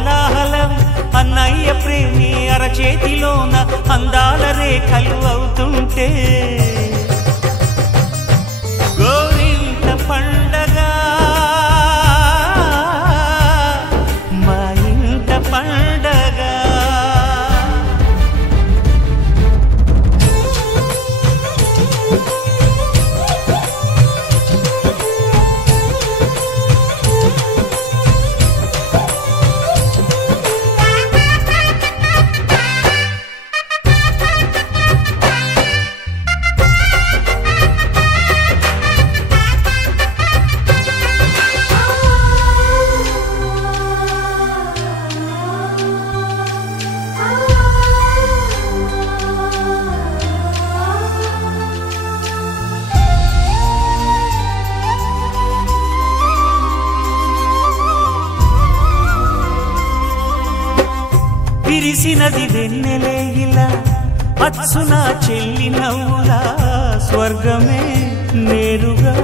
కోలాహలం అన్నయ్య ప్రేమి అరచేతిలోన అందాల రేఖలు అవుతుంటే గోరింట పండగ మా ఇంట పండగ. విరిసినది వెన్నెలే ఇలా అచ్చున చెల్లి నవ్వులా స్వర్గమే నేరుగా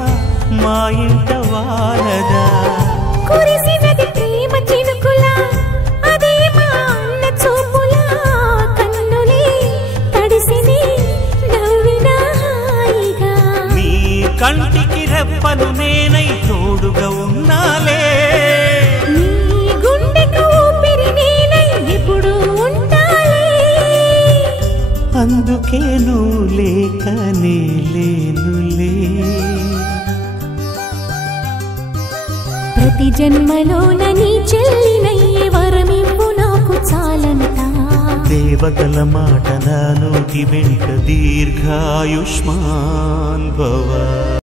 మా ఇంట వారదా. కురిసినది ప్రేమ చినుకులా అదే మా అన్న చూపులా కన్నులే తడిసిని నవ్వినా హాయిగా. నీ కంటికి రెప్పను నేనై తోడుగా ఉన్నాలే, అందుకే నువ్వు లేకనే లేనులే. ప్రతి జన్మలోన నీ చెల్లినయ్యే వరమివ్వు నాకు చాలంట. దేవతల మాట నా నోటి వెంట దీర్ఘాయుష్మాన్ భవ.